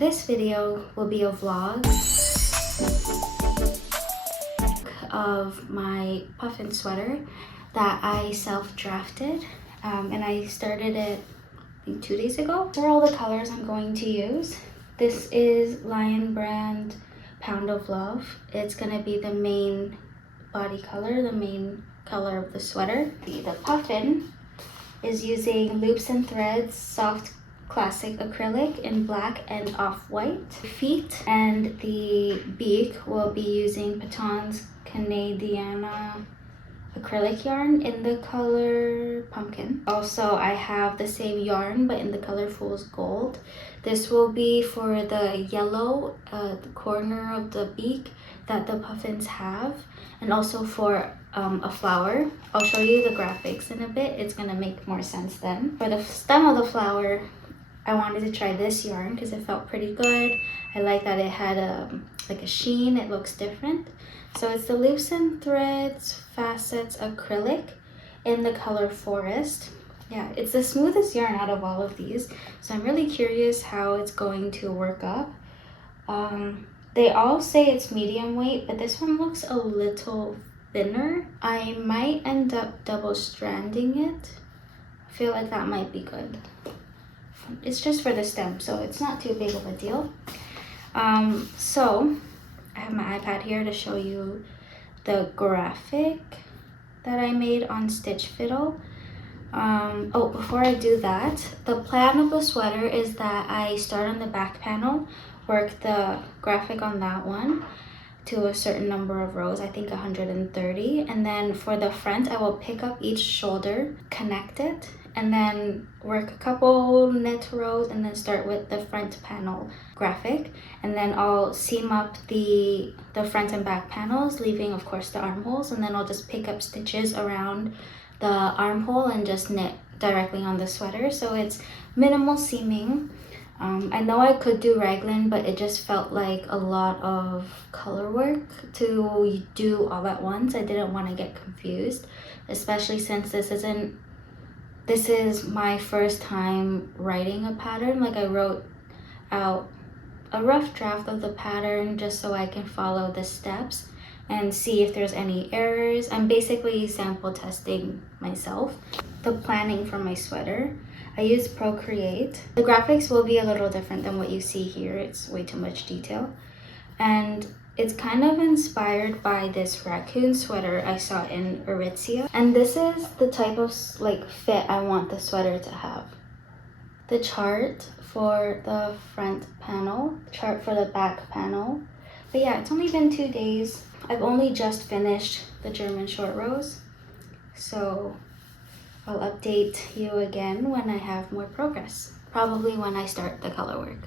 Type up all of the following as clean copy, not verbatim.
This video will be a vlog of my puffin sweater that I self-drafted, and I started it I think 2 days ago. These are all the colors I'm going to use. This is Lion Brand Pound of Love. It's gonna be the main body color, the main color of the sweater. The puffin is using loops and threads, soft classic acrylic in black and off-white. Feet and the beak will be using Patons Canadiana acrylic yarn in the color pumpkin. Also, I have the same yarn but in the color fool's gold. This will be for the yellow, the corner of the beak that the puffins have, and also for a flower. I'll show you the graphics in a bit. It's gonna make more sense then. For the stem of the flower, I wanted to try this yarn because it felt pretty good. I like that it had like a sheen. It looks different. So it's the Loops and Threads Facets acrylic in the color Forest. Yeah, it's the smoothest yarn out of all of these. So I'm really curious how it's going to work up. They all say it's medium weight, but this one looks a little thinner. I might end up double stranding it. I feel like that might be good. It's just for the stem, so it's not too big of a deal. So I have my iPad here to show you the graphic that I made on Stitch Fiddle. Oh, before I do that, the plan of the sweater is that I start on the back panel, work the graphic on that one to a certain number of rows, I think 130, and then for the front I will pick up each shoulder, connect it, and then work a couple knit rows and then start with the front panel graphic, and then I'll seam up the front and back panels, leaving of course the armholes, and then I'll just pick up stitches around the armhole and just knit directly on the sweater. So it's minimal seaming. I know I could do raglan, but it just felt like a lot of color work to do all at once. I didn't want to get confused, especially since this is my first time writing a pattern. Like, I wrote out a rough draft of the pattern just so I can follow the steps and see if there's any errors. I'm basically sample testing myself. The planning for my sweater, I use Procreate. The graphics will be a little different than what you see here. It's way too much detail. And it's kind of inspired by this raccoon sweater I saw in Aritzia. And this is the type of like fit I want the sweater to have. The chart for the front panel, chart for the back panel. But yeah, it's only been 2 days. I've only just finished the German short rows. So I'll update you again when I have more progress. Probably when I start the color work.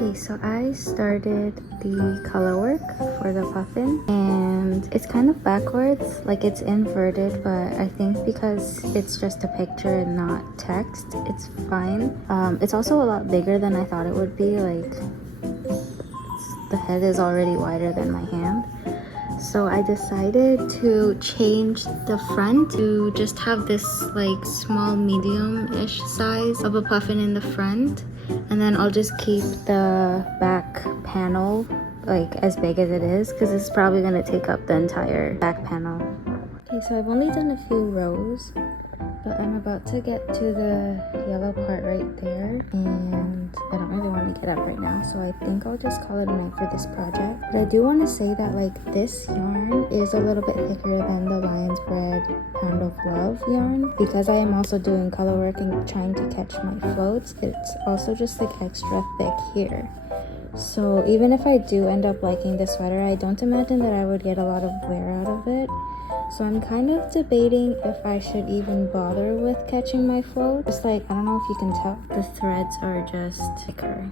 Okay, so I started the color work for the puffin, and it's kind of backwards, like it's inverted, but I think because it's just a picture and not text, it's fine. It's also a lot bigger than I thought it would be. Like, the head is already wider than my hand. So I decided to change the front to just have this like small medium-ish size of a puffin in the front, and then I'll just keep the back panel like as big as it is, because it's probably going to take up the entire back panel. Okay, so I've only done a few rows, but I'm about to get to the yellow part right there, and I don't really want to get up right now, so I think I'll just call it a night for this project. But I do want to say that like this yarn is a little bit thicker than the Lion's Bread Pound of Love yarn, because I am also doing color work and trying to catch my floats. It's also just like extra thick here. So even if I do end up liking the sweater, I don't imagine that I would get a lot of wear out of it. So I'm kind of debating if I should even bother with catching my float. It's like, I don't know if you can tell, the threads are just thicker.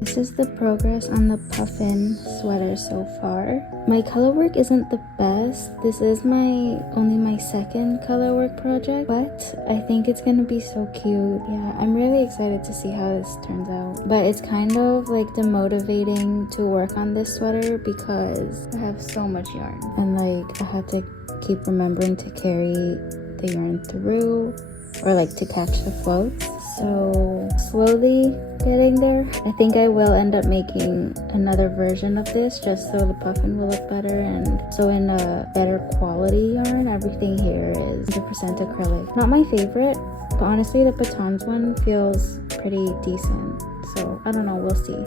This is the progress on the puffin sweater so far. My color work isn't the best. This is only my second color work project, but I think it's gonna be so cute. Yeah, I'm really excited to see how this turns out. But it's kind of like demotivating to work on this sweater because I have so much yarn. And like I have to keep remembering to carry the yarn through or like to catch the floats. So slowly getting there. I think I will end up making another version of this just so the puffin will look better, and so in a better quality yarn. Everything here is 100% acrylic. Not my favorite, but honestly the Patons one feels pretty decent. So I don't know, we'll see.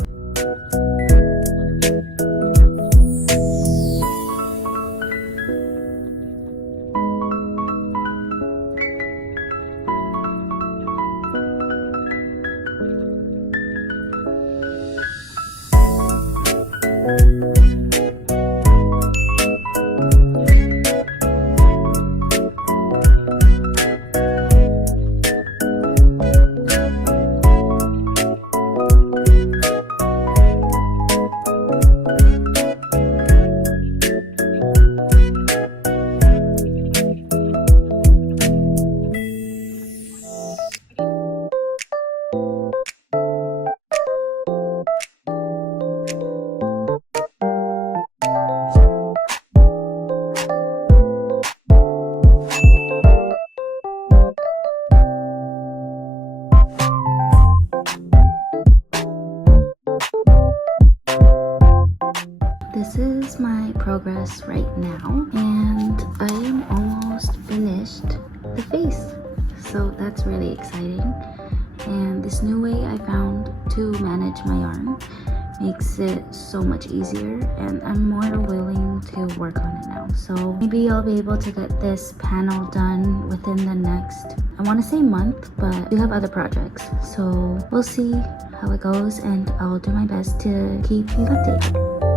this is my progress right now, and I am almost finished the face. So that's really exciting. And this new way I found to manage my yarn makes it so much easier, and I'm more willing to work on it now. So maybe I'll be able to get this panel done within the next, I want to say month, but I do have other projects. So we'll see how it goes, and I'll do my best to keep you updated.